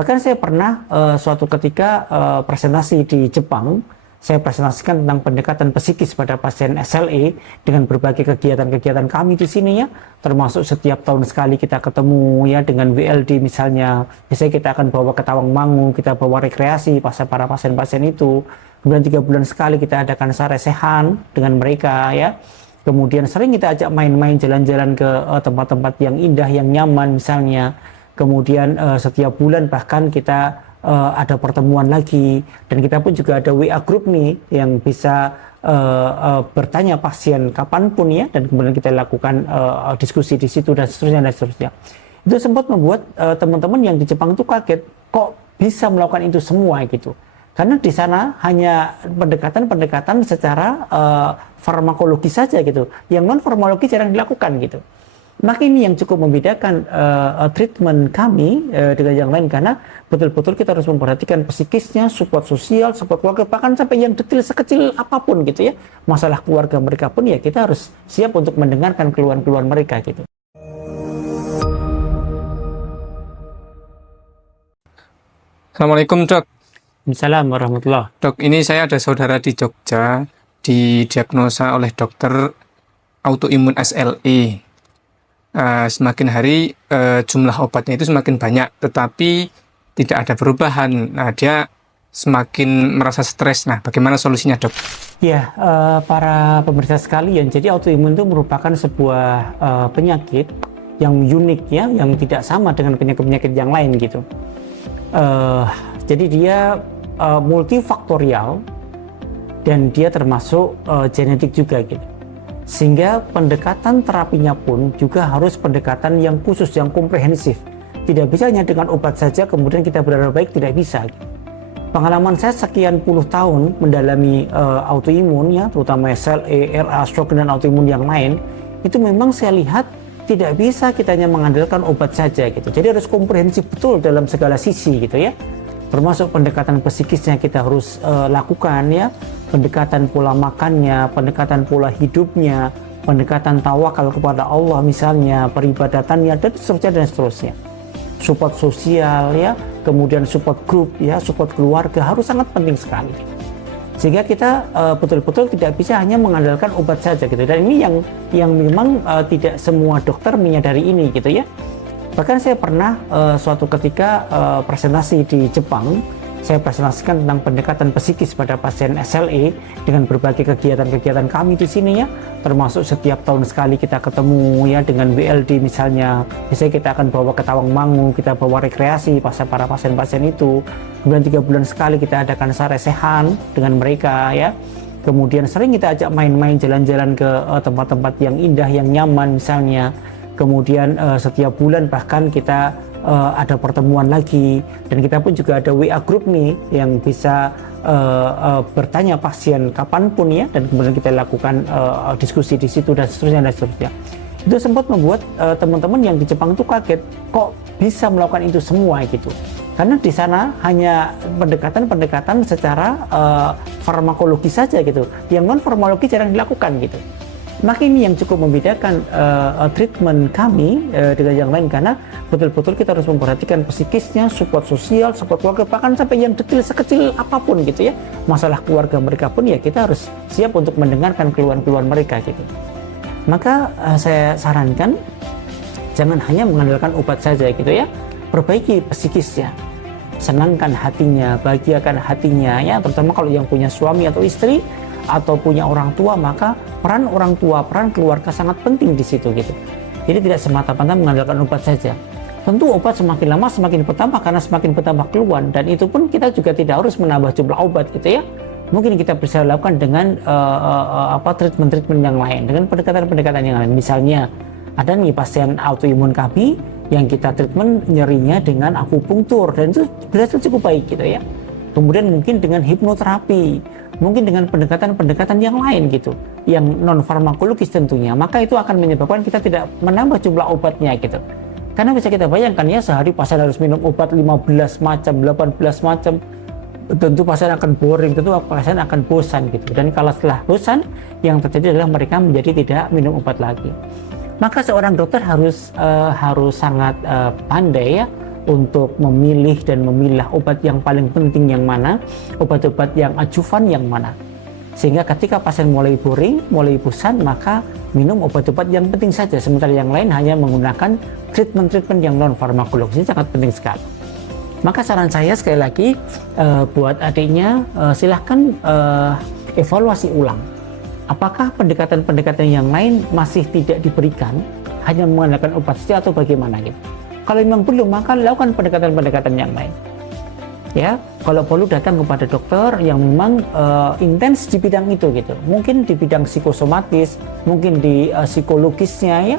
Bahkan saya pernah suatu ketika presentasi di Jepang, saya presentasikan tentang pendekatan psikis pada pasien SLE dengan berbagai kegiatan-kegiatan kami di sini ya, termasuk setiap tahun sekali kita ketemu ya dengan WLD misalnya. Biasanya kita akan bawa ke Tawangmangu, kita bawa rekreasi para pasien-pasien itu. Kemudian 3 bulan sekali kita adakan saresehan dengan mereka ya. Kemudian sering kita ajak main-main jalan-jalan ke tempat-tempat yang indah, yang nyaman misalnya. Kemudian setiap bulan bahkan kita ada pertemuan lagi, dan kita pun juga ada WA group nih yang bisa bertanya pasien kapanpun ya, dan kemudian kita lakukan diskusi di situ dan seterusnya dan seterusnya. Itu sempat membuat teman-teman yang di Jepang itu kaget, kok bisa melakukan itu semua gitu. Karena di sana hanya pendekatan-pendekatan secara farmakologi saja gitu, yang non farmakologi jarang dilakukan gitu. Maka ini yang cukup membedakan treatment kami dengan yang lain, karena betul-betul kita harus memperhatikan psikisnya, support sosial, support keluarga, bahkan sampai yang detail sekecil apapun gitu ya. Masalah keluarga mereka pun ya kita harus siap untuk mendengarkan keluhan-keluhan mereka gitu. Assalamualaikum dok. Assalamualaikum warahmatullahi. Dok, ini saya ada saudara di Jogja, didiagnosa oleh dokter autoimun SLE. Semakin hari jumlah obatnya itu semakin banyak, tetapi tidak ada perubahan. Nah, dia semakin merasa stres. Nah, bagaimana solusinya dok? Ya, para pemirsa sekalian, jadi autoimun itu merupakan sebuah penyakit yang unik ya, yang tidak sama dengan penyakit-penyakit yang lain gitu. Jadi dia multifaktorial dan dia termasuk genetik juga gitu. Sehingga pendekatan terapinya pun juga harus pendekatan yang khusus, yang komprehensif. Tidak bisa hanya dengan obat saja kemudian kita berharap baik, tidak bisa. Pengalaman saya sekian puluh tahun mendalami autoimun ya, terutama SLE, RA, stroke dan autoimun yang lain, itu memang saya lihat tidak bisa kita hanya mengandalkan obat saja gitu. Jadi harus komprehensif betul dalam segala sisi gitu ya. Termasuk pendekatan psikisnya kita harus lakukan ya, pendekatan pola makannya, pendekatan pola hidupnya, pendekatan tawakal kepada Allah misalnya, peribadatannya dan seterusnya. Support sosial ya, kemudian support group ya, support keluarga harus sangat penting sekali. Sehingga kita betul-betul tidak bisa hanya mengandalkan obat saja gitu. Dan ini yang memang tidak semua dokter menyadari ini gitu ya. Bahkan saya pernah suatu ketika presentasi di Jepang, saya presentasikan tentang pendekatan psikis pada pasien SLE dengan berbagai kegiatan-kegiatan kami di sini ya, termasuk setiap tahun sekali kita ketemu ya dengan WLD misalnya. Biasanya kita akan bawa ke Tawangmangu, kita bawa rekreasi para pasien-pasien itu. Kemudian 3 bulan sekali kita adakan saresehan dengan mereka ya. Kemudian sering kita ajak main-main jalan-jalan ke tempat-tempat yang indah, yang nyaman misalnya. Kemudian setiap bulan bahkan kita ada pertemuan lagi, dan kita pun juga ada WA group nih yang bisa bertanya pasien kapanpun ya, dan kemudian kita lakukan diskusi di situ dan seterusnya dan seterusnya. Itu sempat membuat teman-teman yang di Jepang itu kaget, kok bisa melakukan itu semua gitu. Karena di sana hanya pendekatan-pendekatan secara farmakologi saja gitu, yang non farmakologi jarang dilakukan gitu. Maka ini yang cukup membedakan treatment kami dengan yang lain, karena betul-betul kita harus memperhatikan psikisnya, support sosial, support keluarga, bahkan sampai yang detail sekecil apapun gitu ya. Masalah keluarga mereka pun ya kita harus siap untuk mendengarkan keluhan-keluhan mereka gitu. Maka saya sarankan jangan hanya mengandalkan obat saja gitu ya. Perbaiki psikisnya, senangkan hatinya, bahagiakan hatinya ya, terutama kalau yang punya suami atau istri atau punya orang tua, maka peran orang tua, peran keluarga sangat penting di situ gitu. Jadi tidak semata-mata mengandalkan obat saja. Tentu obat semakin lama semakin bertambah karena semakin bertambah keluhan, dan itu pun kita juga tidak harus menambah jumlah obat gitu ya. Mungkin kita bisa lakukan dengan treatment-treatment yang lain, dengan pendekatan-pendekatan yang lain. Misalnya ada nih pasien autoimun kami yang kita treatment nyerinya dengan akupunktur, dan itu berhasil cukup baik gitu ya. Kemudian mungkin dengan hipnoterapi, mungkin dengan pendekatan-pendekatan yang lain gitu, yang non farmakologis tentunya, maka itu akan menyebabkan kita tidak menambah jumlah obatnya gitu. Karena bisa kita bayangkan ya, sehari pasien harus minum obat 15 macam, 18 macam, tentu pasien akan boring, tentu pasien akan bosan gitu. Dan kalau setelah bosan, yang terjadi adalah mereka menjadi tidak minum obat lagi. Maka seorang dokter harus sangat pandai ya untuk memilih dan memilah obat yang paling penting yang mana, obat-obat yang adjuvan yang mana. Sehingga ketika pasien mulai boring, mulai bosan, maka minum obat-obat yang penting saja, sementara yang lain hanya menggunakan treatment-treatment yang non-farmakologis. Ini sangat penting sekali. Maka saran saya sekali lagi buat adiknya, silahkan evaluasi ulang. Apakah pendekatan-pendekatan yang lain masih tidak diberikan, hanya mengandalkan obat saja atau bagaimana gitu. Kalau memang belum, maka lakukan pendekatan-pendekatan yang lain. Ya, kalau perlu datang kepada dokter yang memang intens di bidang itu gitu. Mungkin di bidang psikosomatis, mungkin di psikologisnya ya.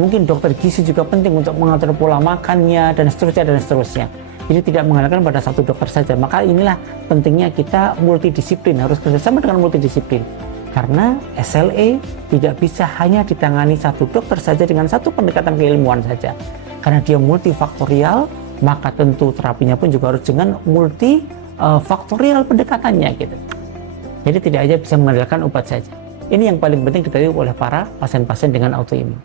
Mungkin dokter gizi juga penting untuk mengatur pola makannya dan seterusnya dan seterusnya. Jadi tidak mengandalkan pada satu dokter saja. Maka inilah pentingnya kita multidisiplin, harus kerjasama dengan multidisiplin. Karena SLE tidak bisa hanya ditangani satu dokter saja dengan satu pendekatan keilmuan saja. Karena dia multifaktorial, maka tentu terapinya pun juga harus dengan multifaktorial pendekatannya gitu. Jadi tidak hanya bisa mengandalkan obat saja. Ini yang paling penting diketahui oleh para pasien-pasien dengan autoimun.